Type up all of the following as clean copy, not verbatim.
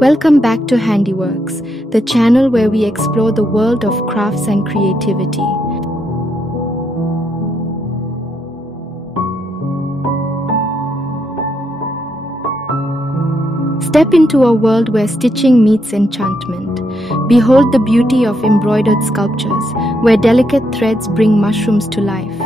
Welcome back to HandiWorks, the channel where we explore the world of crafts and creativity. Step into a world where stitching meets enchantment. Behold the beauty of embroidered sculptures, where delicate threads bring mushrooms to life.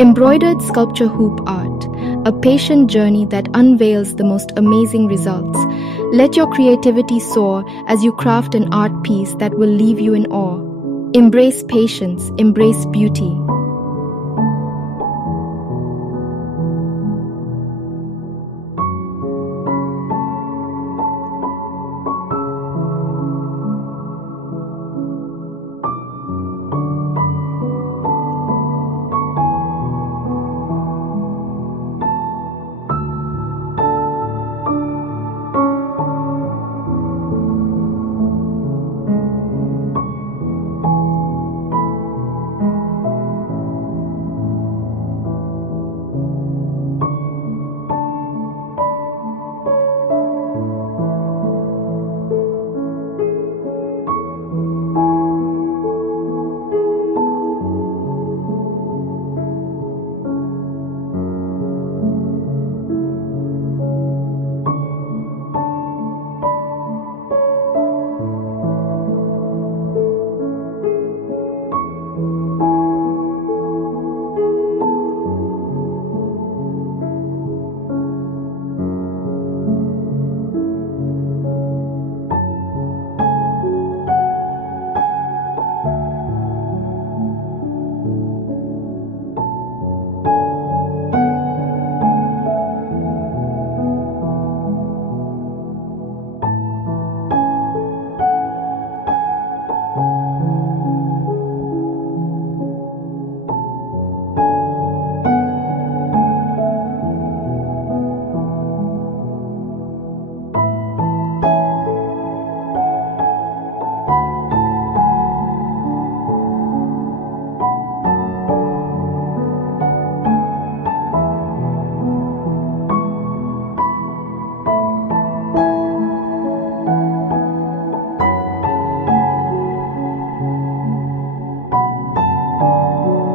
Embroidered sculpture hoop art, a patient journey that unveils the most amazing results. Let your creativity soar as you craft an art piece that will leave you in awe. Embrace patience, embrace beauty.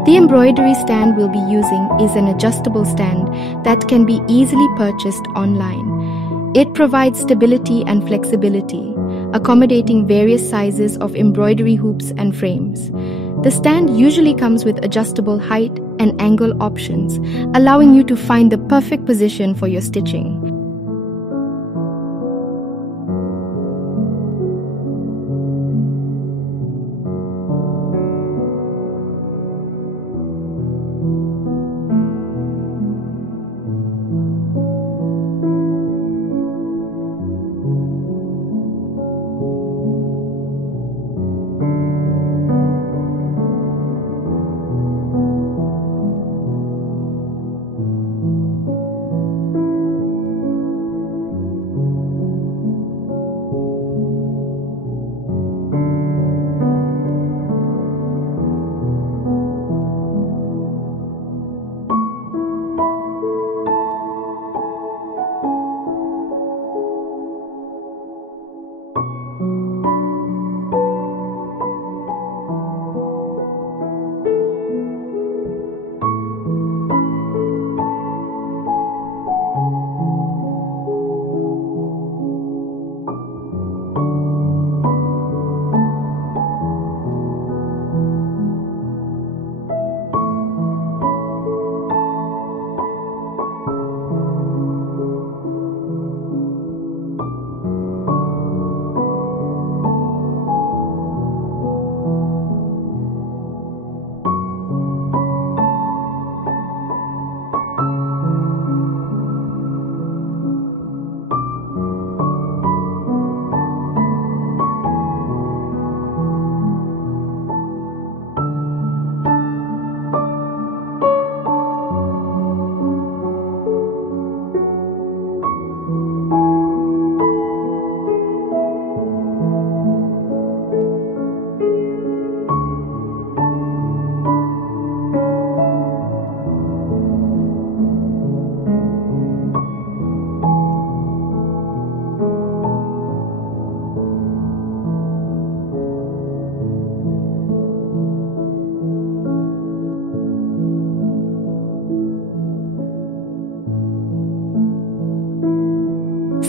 The embroidery stand we'll be using is an adjustable stand that can be easily purchased online. It provides stability and flexibility, accommodating various sizes of embroidery hoops and frames. The stand usually comes with adjustable height and angle options, allowing you to find the perfect position for your stitching.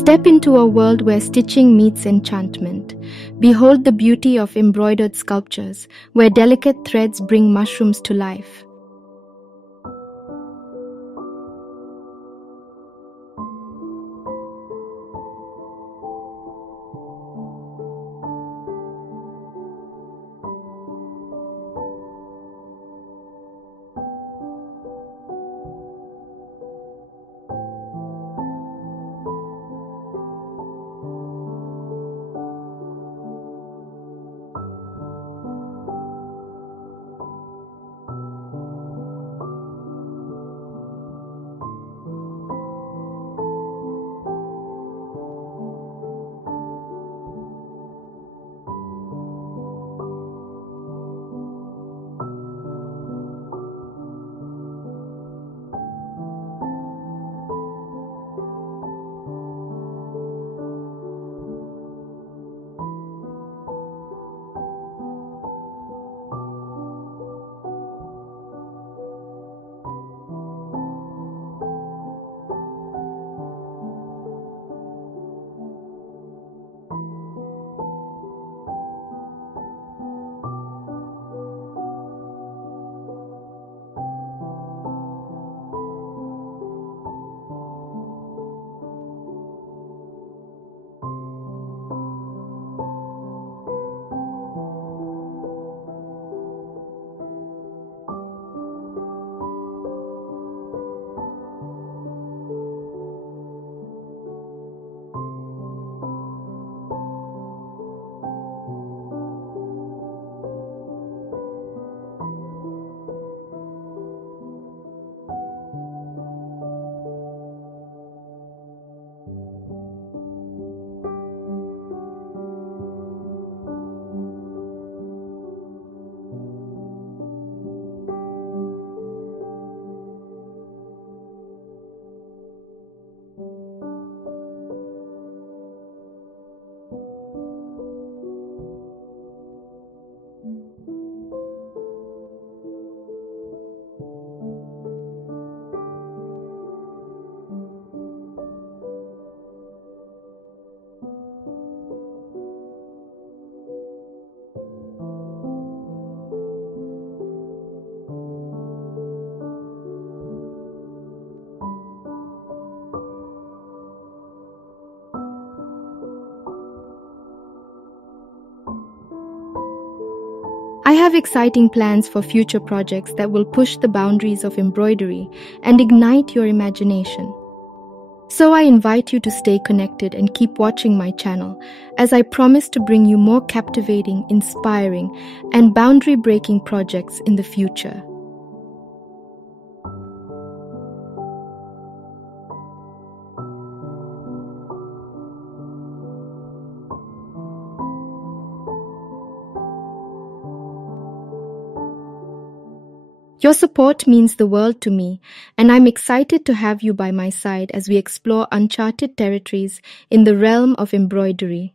Step into a world where stitching meets enchantment. Behold the beauty of embroidered sculptures, where delicate threads bring mushrooms to life. I have exciting plans for future projects that will push the boundaries of embroidery and ignite your imagination. So I invite you to stay connected and keep watching my channel, as I promise to bring you more captivating, inspiring, and boundary-breaking projects in the future. Your support means the world to me, and I'm excited to have you by my side as we explore uncharted territories in the realm of embroidery.